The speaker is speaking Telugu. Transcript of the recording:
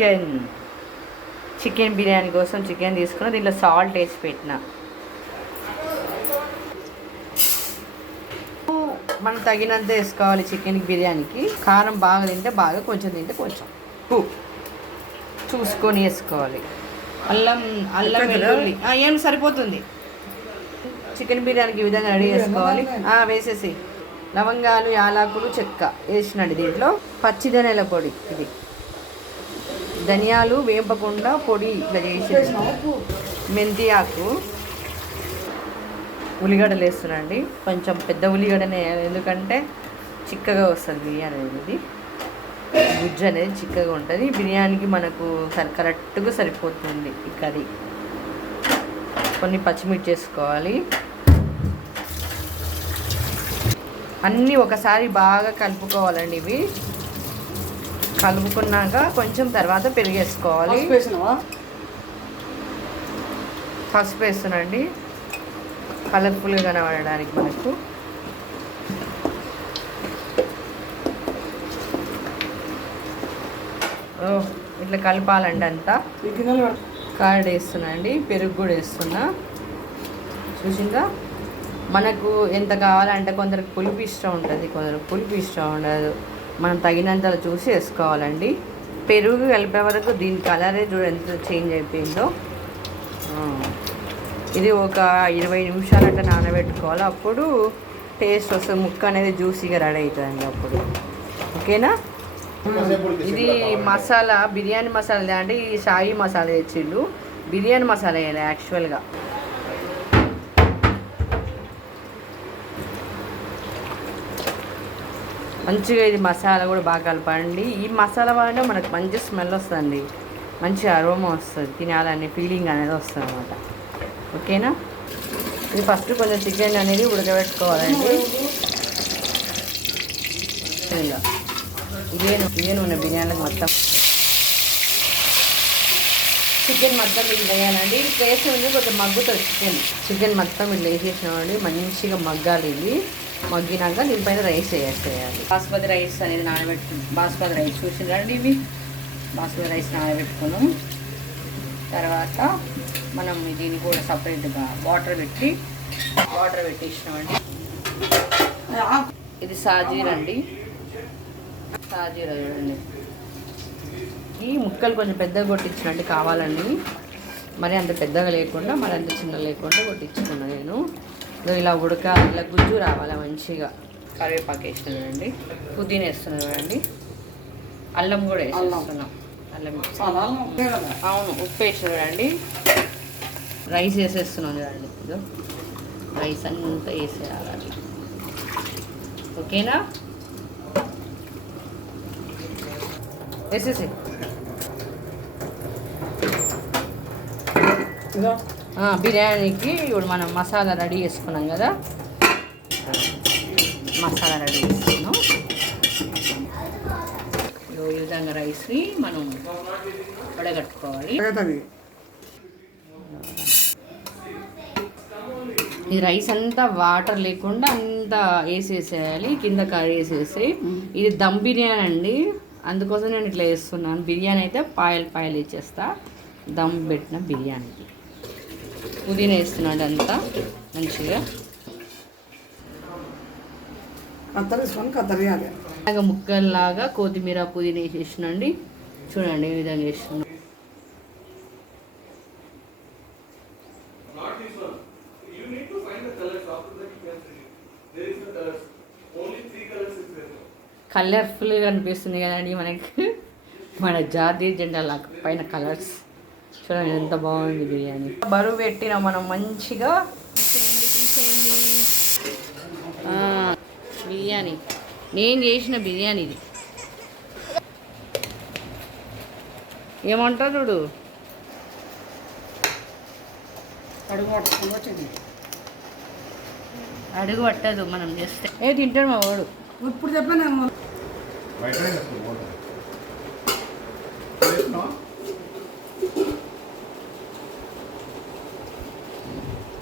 చికెన్ చికెన్ బిర్యానీ కోసం చికెన్ తీసుకున్న దీంట్లో సాల్ట్ వేసి పెట్టిన. మనం తగినంత వేసుకోవాలి చికెన్ బిర్యానీకి. కారం బాగా తింటే బాగా కొంచెం తింటే కొంచెం. ఉప్పు. చూసుకొని వేసుకోవాలి. అల్లం అల్లం వెల్లుల్లి. ఏం సరిపోతుంది? చికెన్ బిర్యానీకి ఈ విధంగా రెడీ చేసుకోవాలి. వేసేసి. లవంగాలు యాలకులు చెక్క వేసినండి దీంట్లో. పచ్చి ధనియాల పొడి ఇది. ధనియాలు వేపకుండా పొడి ఇట్లా చేసి మెంతి ఆకు ఉల్లిగడ్డలు వేస్తున్నాండి కొంచెం పెద్ద ఉల్లిగడ్డనే ఎందుకంటే చిక్కగా వస్తుంది బిర్యానీ అనేది. గుజ్జు అనేది చిక్కగా ఉంటుంది. బిర్యానీకి మనకు సరి కరెక్ట్గా సరిపోతుంది ఈ కర్రీ. కొన్ని పచ్చిమిర్చి వేసుకోవాలి. అన్నీ ఒకసారి బాగా కలుపుకోవాలండి ఇవి. కలుపుకున్నాక కొంచెం తర్వాత పెరిగేసుకోవాలి. పసుపు వేస్తానండి. కలర్ఫుల్గా కనబడడానికి మనకు. ఇట్లా కలపాలండి అంతా. కర్డ్ వేస్తున్నా అండి పెరుగు కూడా వేస్తున్నా. చూసిందా మనకు ఎంత కావాలంటే కొందరికి పులుపు ఇష్టం ఉంటుంది కొందరికి పులుపు ఇష్టం ఉండదు. మనం తగినంత చూసి వేసుకోవాలండి. పెరుగు కలిపే వరకు దీని కలరే చూడ ఎంత చేంజ్ అయిపోయిందో. ఇది ఒక ఇరవై నిమిషాలు అట్లా నానబెట్టుకోవాలి. అప్పుడు టేస్ట్ వస్తుంది ముక్క అనేది జ్యూసీగా రెడీ అవుతుందండి అప్పుడు. ఓకేనా? ఇది మసాలా బిర్యానీ మసాలా అంటే ఈ సాయి మసాలా తెచ్చిండు. బిర్యానీ మసాలా వేయాలి యాక్చువల్గా. మంచిగా ఇది మసాలా కూడా బాగా కలపండి. ఈ మసాలా వాడినా మనకు మంచి స్మెల్ వస్తుంది. మంచి అరోమా వస్తుంది. తినాలనే ఫీలింగ్ అనేది వస్తుంది అనమాట ఓకేనా? ఇది ఫస్ట్ కొంచెం చికెన్ అనేది ఉడకబెట్టుకోవాలండి. ఇదే ఇదే నూనె బిర్యానీకి మొత్తం. చికెన్ మొత్తం ఇల్లు వేయాలండి. ఇది ఉంది కొంచెం మగ్గుతుంది చికెన్ చికెన్ మొత్తం ఇల్లు వేసేసినామండి. మంచిగా మగ్గాలి ఇది. మగ్గినాక దీనిపైన రైస్ వేసేయాలి. బాస్మతి రైస్ అనేది నానబెట్టుకున్నాం. బాస్మతి రైస్ చూసిందండి ఇవి? బాస్మతి రైస్ నానబెట్టుకున్నాం. తర్వాత మనం దీన్ని కూడా సపరేట్గా వాటర్ పెట్టి వాటర్ పెట్టేసినామండి ఇది సాజీర్ అండి. సాజీర చూడండి. ఈ ముక్కలు కొంచెం పెద్దగా కొట్టించినట్టు కావాలండి మరి అంత పెద్దగా లేకుండా మరి అంత చిన్న లేకుండా కొట్టించుకున్నాను నేను. ఇలా ఉడక ఇలా గుజ్జు రావాలి మంచిగా. కరివేపాకు వేసిన చూడండి పుదీనా వేస్తున్నాం చూడండి అల్లం కూడా వేసేస్తున్నాం. అల్లం. అవును ఉప్పు వేసిన చూడండి రైస్ వేసేస్తున్నాం చూడండి. ఇదో రైస్ అంతా వేసేయాలి. ఓకేనా? వేసేసి ఇదో బిర్యానీకి ఇప్పుడు మనం మసాలా రెడీ చేసుకున్నాం కదా. మసాలా రెడీ చేసుకున్నాం. ఈ విధంగా రైస్ని మనం వడగట్టుకోవాలి. ఈ రైస్ అంతా వాటర్ లేకుండా అంతా వేసేసేయాలి కింద కర్రీ వేసేసి. ఇది దమ్ బిర్యానీ అండి. అందుకోసం నేను ఇట్లా వేస్తున్నాను బిర్యానీ అయితే పాయలు పాయలు ఇచ్చేస్తా. దమ్ పెట్టిన బిర్యానీకి. పుదీనా వేస్తున్నాడు అంతా మంచిగా. అలాగా ముక్కల్లాగా కొత్తిమీర పుదీనా వేసేసినండి. చూడండి ఈ విధంగా వేస్తున్నాం కలర్ఫుల్గా అనిపిస్తుంది కదండి మనకి. మన జాతీయ జెండా పైన కలర్స్ చూడండి ఎంత బాగుంది బిర్యానీ. బరువు పెట్టిన మనం మంచిగా బిర్యానీ. నేను చేసిన బిర్యానీ ఇది. ఏమంటావు చూడు? అడుగు అడుగు పట్టదు మనం చేస్తే. ఏ తింటాడు మా వాడు? ఇప్పుడు చెప్పాను?